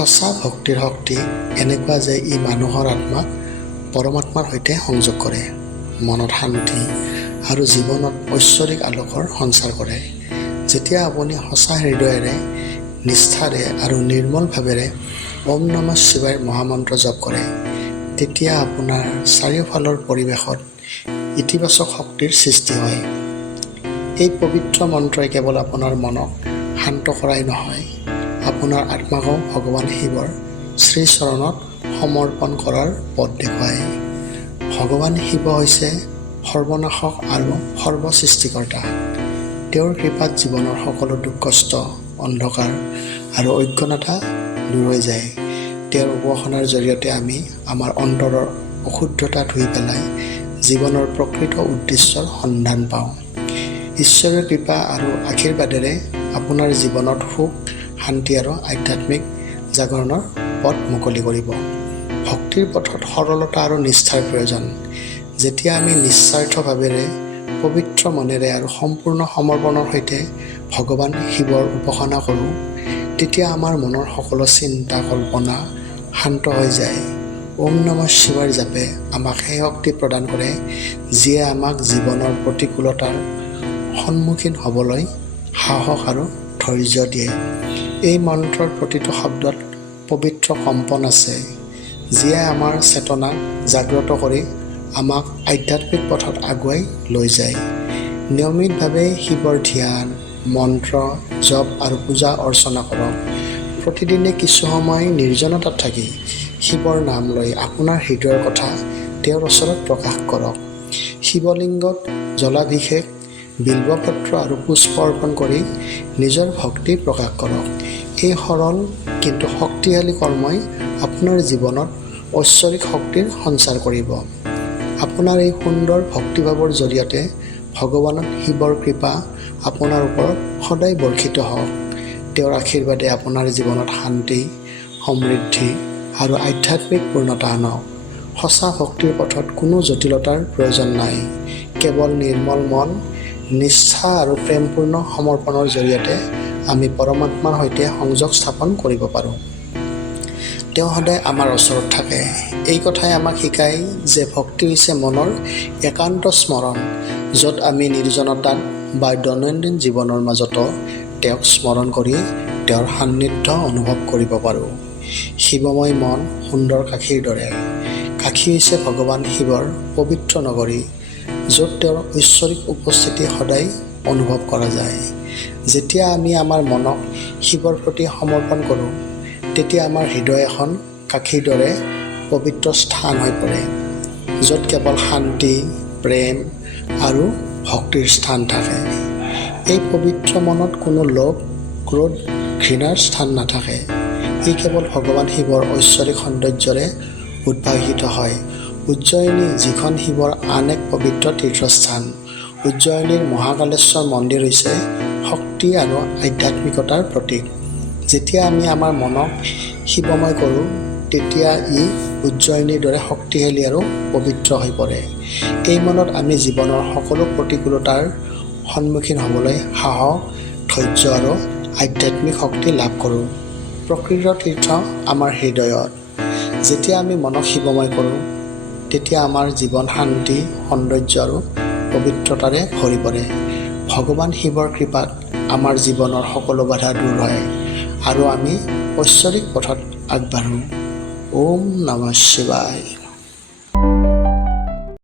সঁচা ভক্তিৰ শক্তি এনেকুৱা যে ই মানুহৰ আত্মাক পৰমাত্মাৰ সৈতে সংযোগ কৰে, মনত শান্তি আৰু জীৱনত ঐশ্বৰিক আলোকৰ সঞ্চাৰ কৰে। যেতিয়া আপুনি সঁচা হৃদয়েৰে, নিষ্ঠাৰে আৰু নিৰ্মল ভাৱেৰে ওম নমঃ শিৱায় মহামন্ত্ৰ জপ কৰে, তেতিয়া আপোনাৰ চাৰিওফালৰ পৰিৱেশত ইতিবাচক শক্তিৰ সৃষ্টি হয়। এই পবিত্ৰ মন্ত্ৰই কেৱল আপোনাৰ মনক শান্ত কৰাই নহয়, আপোনাৰ আত্মাকো ভগৱান শিৱৰ শ্ৰীচৰণত সমৰ্পণ কৰাৰ পথ দেখুৱায়। ভগৱান শিৱ হৈছে সৰ্বনাশক আৰু সৰ্বসৃষ্টিকৰ্তা। তেওঁৰ কৃপাত জীৱনৰ সকলো দুখ কষ্ট, অন্ধকাৰ আৰু অজ্ঞানতা দূৰ হৈ যায়। তেওঁৰ উপাসনাৰ জৰিয়তে আমি আমাৰ অন্তৰৰ অশুদ্ধতা ধুই পেলাই জীৱনৰ প্ৰকৃত উদ্দেশ্যৰ সন্ধান পাওঁ। ঈশ্বৰৰ কৃপা আৰু আশীৰ্বাদেৰে আপোনাৰ জীৱনত সুখ, শান্তি আৰু আধ্যাত্মিক জাগৰণৰ পথ মুকলি কৰিব। ভক্তিৰ পথত সৰলতা আৰু নিষ্ঠাৰ প্ৰয়োজন। যেতিয়া আমি নিস্বাৰ্থভাৱেৰে, পবিত্ৰ মনেৰে আৰু সম্পূৰ্ণ সমৰ্পণৰ সৈতে ভগৱান শিৱৰ উপাসনা কৰোঁ, তেতিয়া আমাৰ মনৰ সকলো চিন্তা, কল্পনা শান্ত হৈ যায়। ওম নমঃ শিৱায় জাপে আমাক সেই শক্তি প্ৰদান কৰে, যিয়ে আমাক জীৱনৰ প্ৰতিকূলতাৰ সন্মুখীন হ'বলৈ সাহস আৰু ধৈৰ্য দিয়ে। এই মন্ত্ৰৰ প্ৰতিটো শব্দত পবিত্ৰ কম্পন আছে, যিয়ে আমাৰ চেতনাক জাগ্ৰত কৰি আমাক আধ্যাত্মিক পথত আগুৱাই লৈ যায়। নিয়মিতভাৱে শিৱৰ ধ্যান, মন্ত্ৰ জপ আৰু পূজা অৰ্চনা কৰক। প্ৰতিদিনে কিছু সময় নিৰ্জনতাত থাকি শিৱৰ নাম লৈ আপোনাৰ হৃদয়ৰ কথা তেওঁৰ ওচৰত প্ৰকাশ কৰক। শিৱলিংগত জলাভিষেক, বিল্বপত্ৰ আৰু পুষ্প অৰ্পণ কৰি নিজৰ ভক্তি প্ৰকাশ কৰক। এই সৰল কিন্তু শক্তিশালী কৰ্মই আপোনাৰ জীৱনত ঐশ্বৰিক শক্তিৰ সঞ্চাৰ কৰিব। আপোনাৰ এই সুন্দৰ ভক্তিভাৱৰ জৰিয়তে ভগৱান শিৱৰ কৃপা আপোনাৰ ওপৰত সদায় বৰ্ষিত হওক। তেওঁৰ আশীৰ্বাদে আপোনাৰ জীৱনত শান্তি, সমৃদ্ধি আৰু আধ্যাত্মিক পূৰ্ণতা আনক। সঁচা ভক্তিৰ পথত কোনো জটিলতাৰ প্ৰয়োজন নাই। কেৱল নিৰ্মল মন, নিষ্ঠা আৰু প্ৰেমপূৰ্ণ সমৰ্পণৰ জৰিয়তে আমি পৰমাত্মাৰ সৈতে সংযোগ স্থাপন কৰিব পাৰোঁ। তেওঁ সদায় আমাৰ ওচৰত থাকে। এই কথাই আমাক শিকায় যে ভক্তি হৈছে মনৰ একান্ত স্মৰণ, য'ত আমি নিৰ্জনতাত বা দৈনন্দিন জীৱনৰ মাজতো তেওঁক স্মৰণ কৰি তেওঁৰ সান্নিধ্য অনুভৱ কৰিব পাৰোঁ। শিৱময় মন সুন্দৰ কাশীৰ দৰে। কাশী হৈছে ভগৱান শিৱৰ পবিত্ৰ নগৰী, য'ত তেওঁৰ ঐশ্বৰিক উপস্থিতি সদায় অনুভৱ কৰা যায়। যেতিয়া আমি আমাৰ মনক শিৱৰ প্ৰতি সমৰ্পণ কৰোঁ, তেতিয়া আমাৰ হৃদয় এখন কাশীৰ দৰে পবিত্ৰ স্থান হৈ পৰে, য'ত কেৱল শান্তি, প্ৰেম আৰু ভক্তিৰ স্থান থাকে। এই পবিত্ৰ মনত কোনো লোভ, ক্ৰোধ, ঘৃণাৰ স্থান নাথাকে। ই কেৱল ভগৱান শিৱৰ ঐশ্বৰিক সৌন্দৰ্যৰে উদ্ভাসিত হয়। উজ্জয়িনী, যিখন শিৱৰ আন এক পবিত্ৰ তীৰ্থস্থান। উজ্জয়িনীৰ মহাকালেশ্বৰ মন্দিৰ হৈছে শক্তি আৰু আধ্যাত্মিকতাৰ প্ৰতীক। যেতিয়া আমি আমাৰ মনক শিৱময় কৰোঁ, তেতিয়া ই উজ্জয়িনীৰ দৰে শক্তিশালী আৰু পবিত্ৰ হৈ পৰে। এই মনত আমি জীৱনৰ সকলো প্ৰতিকূলতাৰ সন্মুখীন হ'বলৈ সাহস, ধৈৰ্য আৰু আধ্যাত্মিক শক্তি লাভ কৰোঁ। প্ৰকৃত তীৰ্থ আমাৰ হৃদয়ত। যেতিয়া আমি মনক শিৱময় কৰোঁ, তেতিয়া আমাৰ জীৱন শান্তি, সৌন্দৰ্য আৰু পবিত্ৰতাৰে ভৰি পৰে। ভগৱান শিৱৰ কৃপাত আমাৰ জীৱনৰ সকলো বাধা দূৰ হয় আৰু আমি ঐশ্বৰিক পথত আগবাঢ়োঁ। ওম নমঃ শিৱায়।